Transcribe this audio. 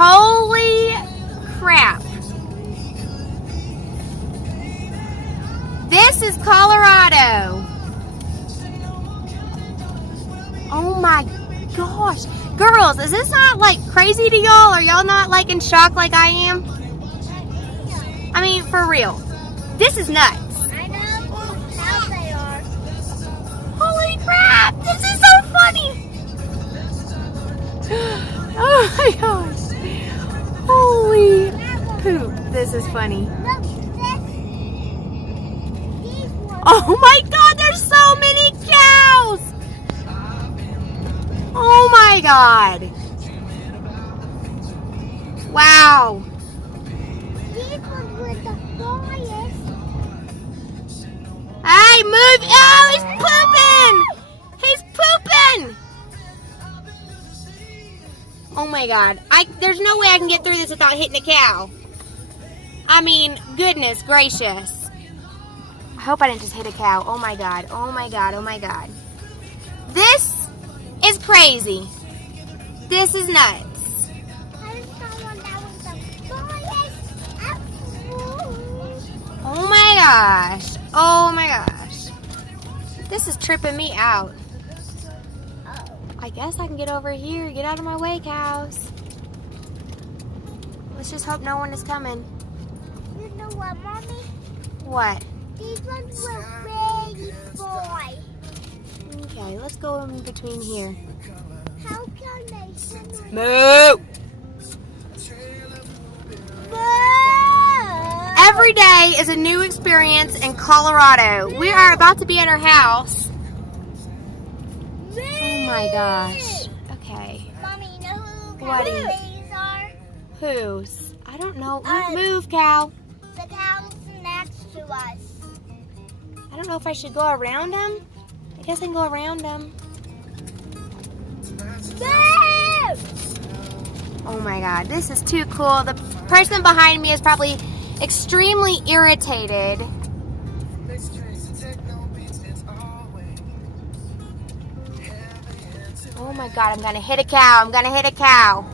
Holy crap. This is Colorado. Oh my gosh. Girls, is this not like crazy to y'all? Are y'all not like in shock like I am? I mean, for real. This is nuts. I know how they are. Holy crap. This is so funny. Oh my gosh. Holy poop. This is funny. Look, these ones. Oh my god, there's so many cows! Oh my god. Wow. These ones with the flyers. Hey, move! Oh, he's pooping! He's pooping! Oh my god. There's no way I can get through this without hitting a cow. I mean, goodness gracious. I hope I didn't just hit a cow. Oh my god. Oh my god. Oh my god. This is crazy. This is nuts. I just saw one that was the flyers. Oh my gosh. Oh my gosh. This is tripping me out. I guess I can get over here. Get out of my way, cows. Let's just hope no one is coming. You know what, Mommy? What? These ones were really fly. Okay, let's go in between here. How can they send me? Moo! Every day is a new experience in Colorado. We are about to be at our house. Oh my gosh. Okay. Mommy, you know who What cows is- these are? Whose? I don't know. Move, cow. The cows next to us. I don't know if I should go around them. I guess I can go around them. Oh my god, this is too cool. The person behind me is probably extremely irritated. Oh my god, I'm gonna hit a cow. I'm gonna hit a cow.